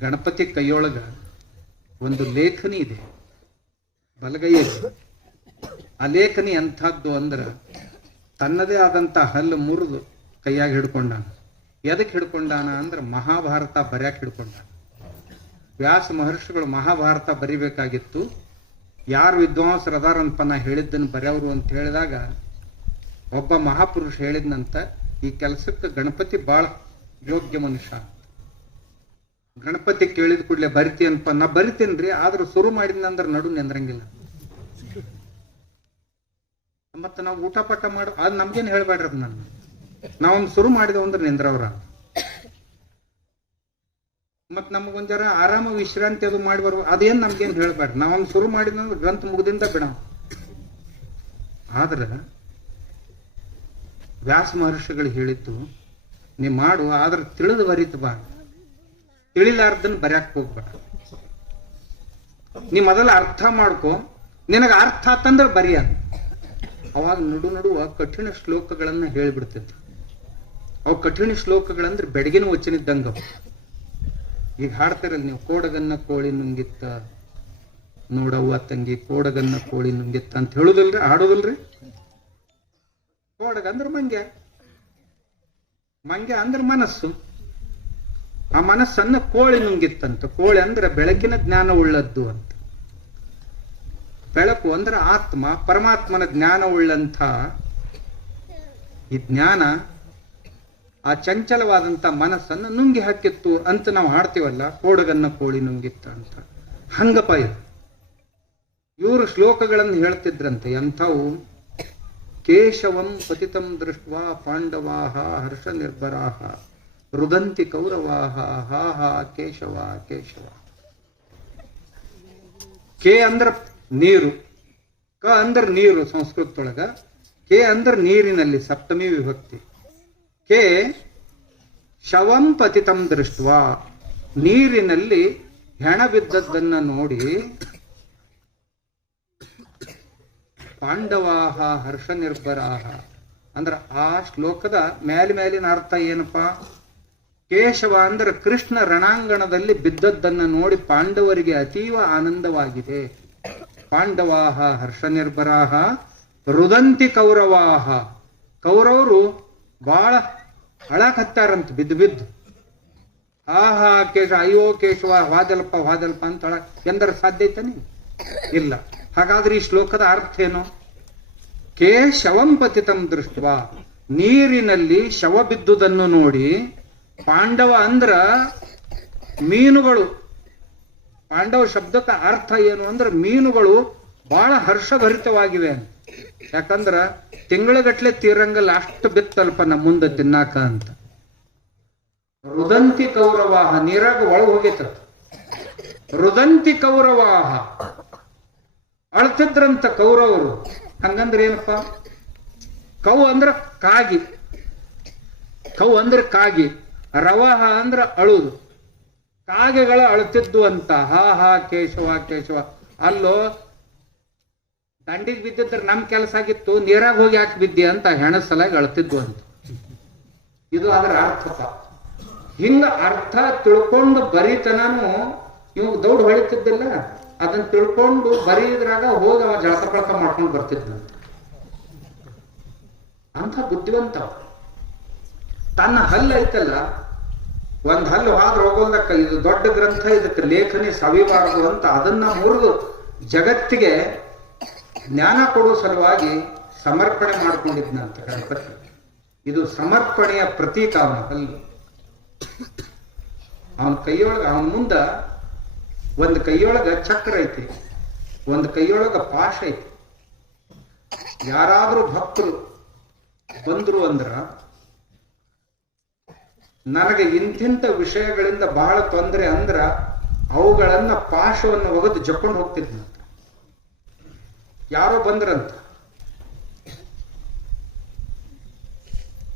ಗಣಪತಿ ಕೈಯೊಳಗ ಒಂದು ಲೇಖನಿ ಇದೆ, ಬಲಗೈಯಲ್ಲಿ. ಆ ಲೇಖನಿ ಎಂಥದ್ದು ಅಂದ್ರೆ, ತನ್ನದೇ ಆದಂತ ಹಲ್ಲು ಮುರಿದು ಕೈಯಾಗಿ ಹಿಡ್ಕೊಂಡಾನ. ಎದಕ್ಕೆ ಹಿಡ್ಕೊಂಡಾನ ಅಂದ್ರೆ ಮಹಾಭಾರತ ಬರ್ಯಾಕ್ ಹಿಡ್ಕೊಂಡಾನ. ವ್ಯಾಸ ಮಹರ್ಷಿಗಳು ಮಹಾಭಾರತ ಬರಿಬೇಕಾಗಿತ್ತು. ಯಾರು ವಿದ್ವಾಂಸ ಅದಾರಂತ ನಾ ಹೇಳಿದ್ದನ್ನು ಬರೆಯವರು ಅಂತ ಹೇಳಿದಾಗ, ಒಬ್ಬ ಮಹಾಪುರುಷ ಹೇಳಿದ್ನಂತ, ಈ ಕೆಲಸಕ್ಕೆ ಗಣಪತಿ ಬಹಳ ಯೋಗ್ಯ ಮನುಷ್ಯ. ಗಣಪತಿ ಕೇಳಿದ ಕೂಡಲೇ ಬರಿತೀನಪ್ಪ ನಾ ಬರಿತೇನ್ರಿ ಆದ್ರೂ ಶುರು ಮಾಡಿದ್ನಂದ್ರೆ ನಡು ನಿಂದ್ರಂಗಿಲ್ಲ. ಮತ್ತೆ ನಾವು ಊಟ ಪಾಠ ಮಾಡು ಅದ್ ನಮ್ಗೇನು ಹೇಳ್ಬೇಡ್ರಿ ನಾನು ನಾವೊಂದು ಶುರು ಮಾಡಿದೆವು ಅಂದ್ರೆ ನಿಂದ್ರವ್ರ. ಮತ್ ನಮಗೊಂದರ ಆರಾಮ ವಿಶ್ರಾಂತಿ ಅದು ಮಾಡಿ ಬರುವ ಅದೇನ್ ನಮ್ಗೇನ್ ಹೇಳ್ಬೇಡ್ರಿ ನಾವೊಂದು ಶುರು ಮಾಡಿದ್ನಂದ್ರೆ ಗ್ರಂಥ ಮುಗ್ದಿಂದ ಬಿಡ ಆದ್ರ ವ್ಯಾಸ ಮಹರ್ಷಿಗಳು ಹೇಳಿತ್ತು ನೀ ಮಾಡು, ಆದ್ರೆ ತಿಳಿದು ಬರೀತು ಬಾ. ತಿಳಿಲಾರ್ದನ್ ಬರ್ಯಾಕ್ ಹೋಗ್ಬೇಡ. ನೀ ಮೊದಲ ಅರ್ಥ ಮಾಡ್ಕೊ. ನಿನಗ ಅರ್ಥ ಆತಂದ್ರೆ ಬರಿಯ ಅವಾಗ ನಡು ನಡುವ ಕಠಿಣ ಶ್ಲೋಕಗಳನ್ನ ಹೇಳ್ಬಿಡ್ತಿದ್ದ. ಅವು ಕಠಿಣ ಶ್ಲೋಕಗಳಂದ್ರೆ ಬೆಡಗಿನ ವಚನಿದ್ದಂಗ. ಈಗ ಹಾಡ್ತಾರಲ್ಲ ನೀವು, ಕೋಡಗನ್ನ ಕೋಳಿ ನುಂಗಿತ್ತ, ನೋಡವ್ವ ತಂಗಿ, ಕೋಡಗನ್ನ ಕೋಳಿ ನುಂಗಿತ್ತ ಅಂತ ಹೇಳುದಲ್ರಿ, ಹಾಡೋದಲ್ರಿ? ಕೋಡಗ ಅಂದ್ರೆ ಮಂಗ್ಯ. ಮಂಗ್ಯ ಅಂದ್ರೆ ಮನಸ್ಸು. ಆ ಮನಸ್ಸನ್ನ ಕೋಳಿ ನುಂಗಿತ್ತಂತ. ಕೋಳಿ ಅಂದ್ರೆ ಬೆಳಕಿನ ಜ್ಞಾನವುಳ್ಳದ್ದು ಅಂತ. ಬೆಳಕು ಅಂದ್ರೆ ಆತ್ಮ, ಪರಮಾತ್ಮನ ಜ್ಞಾನವುಳ್ಳಂಥ ಈ ಜ್ಞಾನ ಆ ಚಂಚಲವಾದಂತ ಮನಸ್ಸನ್ನು ನುಂಗಿ ಹಾಕಿತ್ತು ಅಂತ ನಾವು ಆಡ್ತೀವಲ್ಲ ಕೋಡಗನ್ನ ಕೋಳಿ ನುಂಗಿತ್ತ ಅಂತ ಹಂಗಪ್ಪ ಇದು. ಇವರು ಶ್ಲೋಕಗಳನ್ನು ಹೇಳ್ತಿದ್ರಂತೆ, ಎಂಥವು, ಕೇಶವಂ ಪತಿತಂ ದೃಷ್ಟ ಪಾಂಡವಾಹ ಹರ್ಷ ನಿರ್ಭರಾಹ ರುದಂತಿ ಕೌರವಾಹ, ಹಾ ಹಾ, ಕೇಶವ ಕೇಶವ. ಕೆ ಅಂದ್ರ ನೀರು. ಕ ಅಂದ್ರ ನೀರು ಸಂಸ್ಕೃತದೊಳಗ. ಕೆ ಅಂದ್ರ ನೀರಿನಲ್ಲಿ ಸಪ್ತಮಿ ವಿಭಕ್ತಿ. ಕೆ ಶವಂ ಪತಿತಂ ದೃಷ್ಟ ನೀರಿನಲ್ಲಿ ಹೆಣ ಬಿದ್ದದ್ದನ್ನ ನೋಡಿ ಪಾಂಡವಾಹ ಹರ್ಷ ನಿರ್ಭರಾಹ ಅಂದ್ರ ಆ ಶ್ಲೋಕದ ಮ್ಯಾಲಿ ಮ್ಯಾಲಿನ ಅರ್ಥ ಏನಪ್ಪಾ? ಕೇಶವ ಅಂದರೆ ಕೃಷ್ಣ ರಣಾಂಗಣದಲ್ಲಿ ಬಿದ್ದದ್ದನ್ನು ನೋಡಿ ಪಾಂಡವರಿಗೆ ಅತೀವ ಆನಂದವಾಗಿದೆ. ಪಾಂಡವಾಹ ಹರ್ಷ ನಿರ್ಭರಾಹ, ರುದಂತಿ ಕೌರವಾಹ. ಕೌರವರು ಬಹಳ ಅಳಕತ್ತಾರಂತ ಬಿದ್ದು ಬಿದ್ದು. ಆಹಾ ಕೇಶ, ಅಯ್ಯೋ ಕೇಶವ, ವಾದಲ್ಪ ವಾದಲ್ಪ ಅಂತ ಎಂದರ ಸಾಧ್ಯ ಐತಾನೆ ಇಲ್ಲ. ಹಾಗಾದ್ರೆ ಈ ಶ್ಲೋಕದ ಅರ್ಥ ಏನು? ಕೇಶವಂ ಪತಿತಂ ದೃಷ್ಟ ನೀರಿನಲ್ಲಿ ಶವ ಬಿದ್ದುದನ್ನು ನೋಡಿ ಪಾಂಡವ ಅಂದ್ರ ಮೀನುಗಳು. ಪಾಂಡವ ಶಬ್ದಕ್ಕೆ ಅರ್ಥ ಏನು ಅಂದ್ರೆ ಮೀನುಗಳು ಬಹಳ ಹರ್ಷಭರಿತವಾಗಿವೆ. ಯಾಕಂದ್ರ ತಿಂಗಳಗಟ್ಲೆ ತೀರಂಗಲ್ಲ ಅಷ್ಟು ಬಿತ್ತಲ್ಪ ನಮ್ಮ ಮುಂದೆ ತಿನ್ನಾಕ ಅಂತ. ರುದಂತಿ ಕೌರವಾಹ, ನೀರಾಗ ಒಳಗೆ ಹೋಗಿತ್ತು. ರುದಂತಿ ಕೌರವಾಹ. ಅಳ್ತಿದ್ರಂತ ಕೌರವರು. ಹಂಗಂದ್ರೆ ಏನಪ್ಪ? ಕೌ ಅಂದ್ರ ಕಾಗಿ. ಕೌ ಅಂದ್ರೆ ಕಾಗಿ. ರವಹ ಅಂದ್ರ ಅಳುದು. ಕಾಗೆಗಳ ಅಳ್ತಿದ್ದು ಅಂತ. ಹಾ ಹಾ, ಕೇಶವ ಕೇಶವ. ಅಲ್ಲೋ, ದಂಡಿಗೆ ಬಿದ್ದಿದ್ರೆ ನಮ್ ಕೆಲಸ ಆಗಿತ್ತು, ನೀರಾಗ ಹೋಗಿ ಯಾಕೆ ಬಿದ್ದಿ ಅಂತ ಹೆಣಸಲಾಗಿ ಅಳ್ತಿದ್ವು ಅಂತ. ಇದು ಅದರ ಅರ್ಥಪ ಹಿಂಗ ಅರ್ಥ ತಿಳ್ಕೊಂಡು ಬರೀತನೂ ಇವಾಗ ದೌಡ್ ಹೊಳಿತಿದ್ದಿಲ್ಲ. ಅದನ್ನ ತಿಳ್ಕೊಂಡು ಬರೀದ್ರಾಗ ಹೋಗಿ ಅವ ಜಳಕ ಮಾಡ್ಕೊಂಡು ಬರ್ತಿದ್ನಂತ ಅಂತ ಬುದ್ಧಿವಂತ. ತನ್ನ ಹಲ್ಲು ಐತಲ್ಲ, ಒಂದ್ ಹಲ್ಲು ಆದ್ರೆ ಹೋಗೋದಕ್ಕ, ಇದು ದೊಡ್ಡ ಗ್ರಂಥ, ಇದಕ್ಕೆ ಲೇಖನಿ ಸವಿಬಾರದು ಅಂತ ಅದನ್ನ ಮುರಿದು ಜಗತ್ತಿಗೆ ಜ್ಞಾನ ಕೊಡುವ ಸಲುವಾಗಿ ಸಮರ್ಪಣೆ ಮಾಡಿಕೊಂಡಿದ್ನಂತ ಗಣಪತಿ. ಇದು ಸಮರ್ಪಣೆಯ ಪ್ರತೀಕ ಅವನ ಹಲ್ಲು. ಅವನ ಕೈಯೊಳಗ, ಅವನ ಮುಂದ ಒಂದು ಕೈಯೊಳಗ ಚಕ್ರ ಐತಿ, ಒಂದು ಕೈಯೊಳಗ ಪಾಶ ಐತಿ. ಯಾರಾದ್ರೂ ಭಕ್ತರು ಬಂದ್ರು ಅಂದ್ರ ನನಗೆ ಇಂಥಿಂಥ ವಿಷಯಗಳಿಂದ ಬಹಳ ತೊಂದರೆ ಅಂದ್ರ ಅವುಗಳನ್ನ ಪಾಶವನ್ನು ಒಗೆದು ಜಕ್ಕೊಂಡು ಹೋಗ್ತಿದ್ನಂತ ಯಾರೋ ಬಂದ್ರಂತ.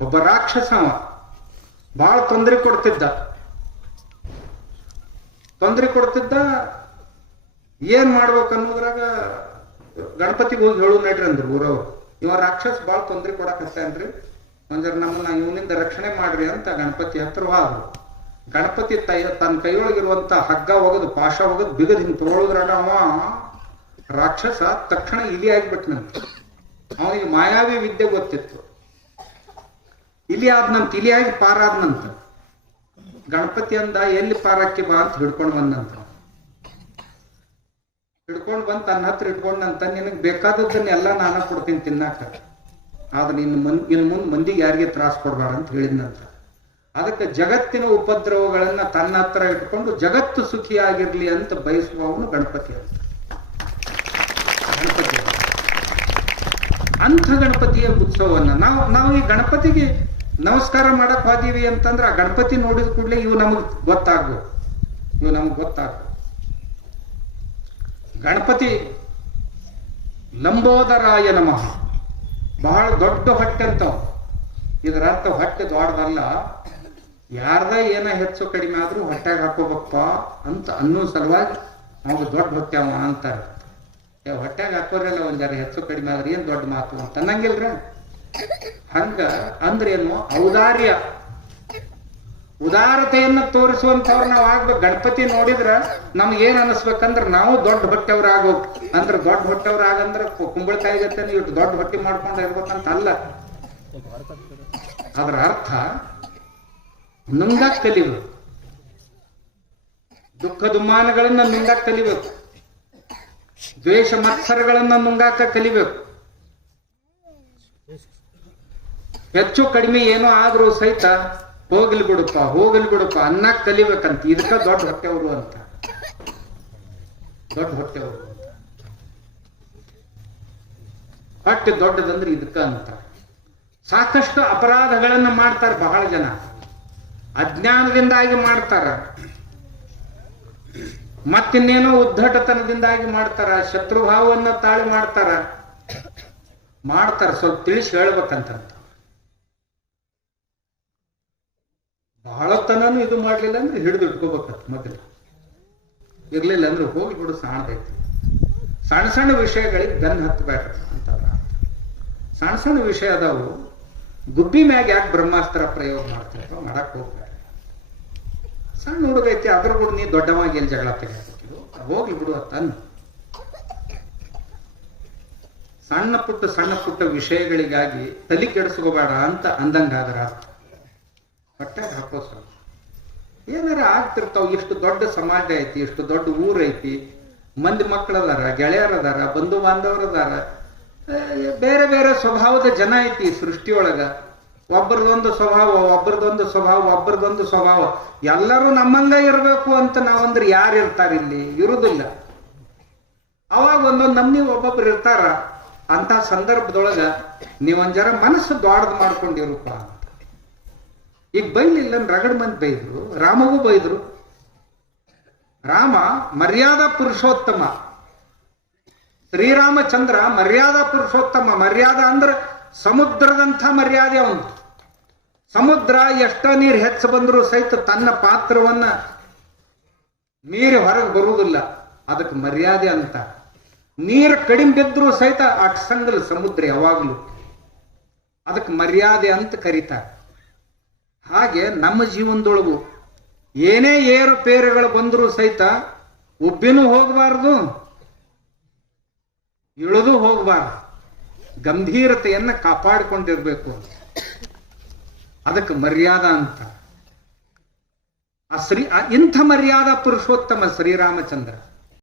ಒಬ್ಬ ರಾಕ್ಷಸವ ಬಹಳ ತೊಂದರೆ ಕೊಡ್ತಿದ್ದ. ತೊಂದರೆ ಕೊಡ್ತಿದ್ದ, ಏನ್ ಮಾಡ್ಬೇಕು ಅನ್ನೋದ್ರಾಗ ಗಣಪತಿಗೆ ಹೋಗಿ ಹೇಳು ನಡ್ರಿ ಅಂದ್ರು ಊರವ್ರು. ಇವ ರಾಕ್ಷಸ ಬಹಳ ತೊಂದರೆ ಕೊಡಕತ್ತಾನ್ರಿ? ಒಂದರ ನಮ್ಮನ್ನ ಇವನಿಂದ ರಕ್ಷಣೆ ಮಾಡ್ರಿ ಅಂತ ಗಣಪತಿ ಹತ್ರ ಹೋದ್ರು. ಗಣಪತಿ ತೈ ತನ್ನ ಕೈಯೊಳಗಿರುವಂತ ಹಗ್ಗ ಒಗದು, ಪಾಶ ಒಗದು ಬಿಗದ್ ಹಿಂಗ್ ತಗೊಳದ್ರಾಗ ಅವ, ರಾಕ್ಷಸ ತಕ್ಷಣ ಇಲಿ ಆಗಿಬಿಟ್ನಂತ ಅವನಿಗೆ ಮಾಯಾವಿ ವಿದ್ಯೆ ಗೊತ್ತಿತ್ತು. ಇಲಿ ಆದ್ನಂತ ಆಗಿ ಪಾರಾದ್ನಂತ ಗಣಪತಿ ಅಂದ, ಎಲ್ಲಿ ಪಾರಕ್ಕೆ ಬಾ ಅಂತ ಹಿಡ್ಕೊಂಡು ಬಂದಂತ ಹಿಡ್ಕೊಂಡು ಬಂದ್ ತನ್ನ ಹತ್ರ ಇಟ್ಕೊಂಡಂತ ನಿನಗ್ ಬೇಕಾದದ್ದನ್ನೆಲ್ಲ ನಾನು ಕೊಡ್ತೀನಿ ತಿನ್ನಾಕ. ಆದ್ರೆ ಇನ್ನು ಮನ್, ಇನ್ನು ಮುಂದೆ ಮಂದಿಗೆ ಯಾರಿಗೆ ತ್ರಾಸ ಕೊಡಬಾರ ಅಂತ ಹೇಳಿದ್ನಂತ ಅದಕ್ಕೆ ಜಗತ್ತಿನ ಉಪದ್ರವಗಳನ್ನ ತನ್ನ ಹತ್ರ ಇಟ್ಕೊಂಡು ಜಗತ್ತು ಸುಖಿಯಾಗಿರ್ಲಿ ಅಂತ ಬಯಸುವವನು ಗಣಪತಿ ಅಂತ. ಗಣಪತಿ. ಅಂಥ ಗಣಪತಿಯ ಉತ್ಸವವನ್ನ ನಾವು ನಾವು ಈ ಗಣಪತಿಗೆ ನಮಸ್ಕಾರ ಮಾಡಕ್ ಹೋದೀವಿ ಅಂತಂದ್ರೆ ಆ ಗಣಪತಿ ನೋಡಿದ ಕೂಡಲೇ ಇವು ನಮಗೆ ಗೊತ್ತಾಗು, ಇವು ನಮಗೆ ಗೊತ್ತಾಗು. ಗಣಪತಿ ಲಂಬೋದರಾಯ ನಮಃ. ಬಹಳ ದೊಡ್ಡ ಹೊಟ್ಟೆ ಅಂತ ಇದರ ಅರ್ಥ ಹೊಟ್ಟೆ ದೊಡ್ಡದಲ್ಲ, ಯಾರ್ದ ಏನ ಹೆಚ್ಚು ಕಡಿಮೆ ಆದ್ರೂ ಹೊಟ್ಟೆಗೆ ಹಾಕೋಬೇಕಪ್ಪ ಅಂತ ಅನ್ನೋ ಸಲುವಾಗಿ ನಾವು ದೊಡ್ಡ ಹೊಟ್ಟೆ ಅವ ಅಂತಾರೆ ಹೊಟ್ಟೆಗೆ ಹಾಕೋರೆಲ್ಲ ಒಂದ್ ಜರ ಹೆಚ್ಚು ಕಡಿಮೆ ಆದ್ರೆ ಏನ್ ದೊಡ್ಡ ಮಾತು ಅಂತ ಅನ್ನಂಗಿಲ್ರ? ಹಂಗ ಅಂದ್ರೇನು ಔದಾರ್ಯ. ಉದಾರತೆಯನ್ನ ತೋರಿಸುವಂತವ್ರು ನಾವು ಆಗ್ಬೇಕು. ಗಣಪತಿ ನೋಡಿದ್ರ ನಮ್ಗೆ ಏನ್ ಅನಿಸ್ಬೇಕಂದ್ರ ನಾವು ದೊಡ್ಡ ಹೊಟ್ಟೆವ್ರ ಆಗೋ ಅಂದ್ರ ದೊಡ್ಡ ಹೊಟ್ಟೆವ್ರ ಆಗಂದ್ರ ಕುಂಬಳಕಾಯಿ ಗತ್ತೆ ಇಟ್ಟು ದೊಡ್ಡ ಹೊಟ್ಟೆ ಮಾಡ್ಕೊಂಡು ಇರ್ಬೇಕಂತ ಅಲ್ಲ. ಅದರ ಅರ್ಥ ನುಂಗಾಕ್ ಕಲಿಬೇಕು. ದುಃಖ ದುಮ್ಮಾನಗಳನ್ನ ನುಂಗಾಕ್ ಕಲಿಬೇಕು. ದ್ವೇಷ ಮತ್ಸರಗಳನ್ನ ನುಂಗಾಕ ಕಲಿಬೇಕು. ಹೆಚ್ಚು ಕಡಿಮೆ ಏನೋ ಆದ್ರೂ ಸಹಿತ ಹೋಗ್ಲಿ ಬಿಡಪ್ಪ ಹೋಗ್ಲಿ ಬಿಡಪ್ಪ ಅನ್ನ ಕಲಿಬೇಕಂತ. ಇದಕ್ಕ ದೊಡ್ಡ ಹೊಟ್ಟೆವರು ಅಂತ. ದೊಡ್ಡ ಹೊಟ್ಟೆವರು ಅಂತ. ಹೊಟ್ಟೆ ದೊಡ್ಡದಂದ್ರೆ ಇದಕ್ಕ ಅಂತ. ಸಾಕಷ್ಟು ಅಪರಾಧಗಳನ್ನ ಮಾಡ್ತಾರೆ ಬಹಳ ಜನ. ಅಜ್ಞಾನದಿಂದಾಗಿ ಮಾಡ್ತಾರ. ಮತ್ತಿನ್ನೇನೋ ಉದ್ದಟತನದಿಂದಾಗಿ ಮಾಡ್ತಾರ. ಶತ್ರುಭಾವವನ್ನು ತಾಳಿ ಮಾಡ್ತಾರ. ಮಾಡ್ತಾರ. ಸ್ವಲ್ಪ ತಿಳಿಸಿ ಹೇಳ್ಬೇಕಂತ ಬಹಳತನನು ಇದು ಮಾಡ್ಲಿಲ್ಲ ಅಂದ್ರೆ ಹಿಡಿದು ಇಟ್ಕೋಬೇಕತ್ತು ಮೊದಲು. ಇರಲಿಲ್ಲ ಅಂದ್ರೆ ಹೋಗಿ ಬಿಡು ಸಾಣದೈತಿ ಸಣ್ಣ ಸಣ್ಣ ವಿಷಯಗಳಿಗೆ ಬೆನ್ನ ಹತ್ತಬೇಡ ಅಂತ. ಸಣ್ಣ ಸಣ್ಣ ವಿಷಯ ಅದಾವು. ಗುಬ್ಬಿ ಮ್ಯಾಗ ಯಾಕೆ ಬ್ರಹ್ಮಾಸ್ತ್ರ ಪ್ರಯೋಗ ಮಾಡ್ತಿರೋ ಮಾಡಕ್ ಹೋಗ್ಬೇಡ. ಸಣ್ಣ ಹುಡುಗೈತಿ ಅದ್ರ ಕೂಡ ನೀ ದೊಡ್ಡವಾಗಿ ಎಲ್ಲಿ ಜಗಳ ತೆಗೆದು ಹೋಗ್ಲಿ ಬಿಡು ಸಣ್ಣ ಪುಟ್ಟ ಸಣ್ಣ ಪುಟ್ಟ ವಿಷಯಗಳಿಗಾಗಿ ತಲೆ ಕೆಡಿಸ್ಕೋಬೇಡ ಅಂತ ಅಂದಂಗಾದ್ರ ಅರ್ಥ ಹೊಟ್ಟೆಗೆ ಹಾಕೋ ಸಾಕು. ಏನಾರ ಆಗ್ತಿರ್ತಾವ ಎಷ್ಟು ದೊಡ್ಡ ಸಮಾಜ ಐತಿ ಎಷ್ಟು ದೊಡ್ಡ ಊರ್ ಐತಿ, ಮಂದಿ ಮಕ್ಕಳದಾರ ಗೆಳೆಯರದಾರ ಬಂಧು ಬಾಂಧವರದಾರ ಬೇರೆ ಬೇರೆ ಸ್ವಭಾವದ ಜನ ಐತಿ ಸೃಷ್ಟಿಯೊಳಗ. ಒಬ್ಬರದೊಂದು ಸ್ವಭಾವ ಒಬ್ಬರದೊಂದು ಸ್ವಭಾವ ಒಬ್ಬರದೊಂದು ಸ್ವಭಾವ. ಎಲ್ಲರೂ ನಮ್ಮಂಗ ಇರಬೇಕು ಅಂತ ನಾವಂದ್ರೆ ಯಾರು ಇರ್ತಾರ ಇಲ್ಲಿ? ಇರುದಿಲ್ಲ. ಅವಾಗ ಒಂದೊಂದು ನಮ್ನಿ ಒಬ್ಬೊಬ್ರು ಇರ್ತಾರ. ಅಂತ ಸಂದರ್ಭದೊಳಗ ನೀವೊಂದ್ ಜರ ಮನಸ್ಸು ದೊಡ್ಡದು ಮಾಡ್ಕೊಂಡಿರಪ್ಪ. ಅಂತ ಈಗ ಬೈಲಿಲ್ಲ ರಗಡ್ ಮಂದಿ ಬೈದ್ರು, ರಾಮಗೂ ಬೈದ್ರು. ರಾಮ ಮರ್ಯಾದಾ ಪುರುಷೋತ್ತಮ. ಶ್ರೀರಾಮಚಂದ್ರ ಮರ್ಯಾದಾ ಪುರುಷೋತ್ತಮ. ಮರ್ಯಾದಾ ಅಂದ್ರೆ ಸಮುದ್ರದಂಥ ಮರ್ಯಾದೆ ಅವನು. ಸಮುದ್ರ ಎಷ್ಟೋ ನೀರು ಹೆಚ್ಚು ಬಂದರೂ ಸಹಿತ ತನ್ನ ಪಾತ್ರವನ್ನ ನೀರು ಹೊರಗೆ ಬರುವುದಿಲ್ಲ. ಅದಕ್ಕೆ ಮರ್ಯಾದೆ ಅಂತ. ನೀರು ಕಡಿಮೆ ಬಿದ್ದರೂ ಸಹಿತ ಅಟ್ಸಂಗಲ್ ಸಮುದ್ರ ಯಾವಾಗಲೂ. ಅದಕ್ಕೆ ಮರ್ಯಾದೆ ಅಂತ ಕರೀತಾರೆ. ಹಾಗೆ ನಮ್ಮ ಜೀವನದೊಳಗು ಏನೇ ಏರುಪೇರುಗಳು ಬಂದರೂ ಸಹಿತ ಉಬ್ಬಿನೂ ಹೋಗಬಾರ್ದು, ಇಳಿದು ಹೋಗಬಾರ್ದು, ಗಂಭೀರತೆಯನ್ನ ಕಾಪಾಡಿಕೊಂಡಿರ್ಬೇಕು ಅದಕ್ಕೆ ಮರ್ಯಾದ ಅಂತ. ಆ ಶ್ರೀ ಇಂಥ ಮರ್ಯಾದಾ ಪುರುಷೋತ್ತಮ ಶ್ರೀರಾಮಚಂದ್ರ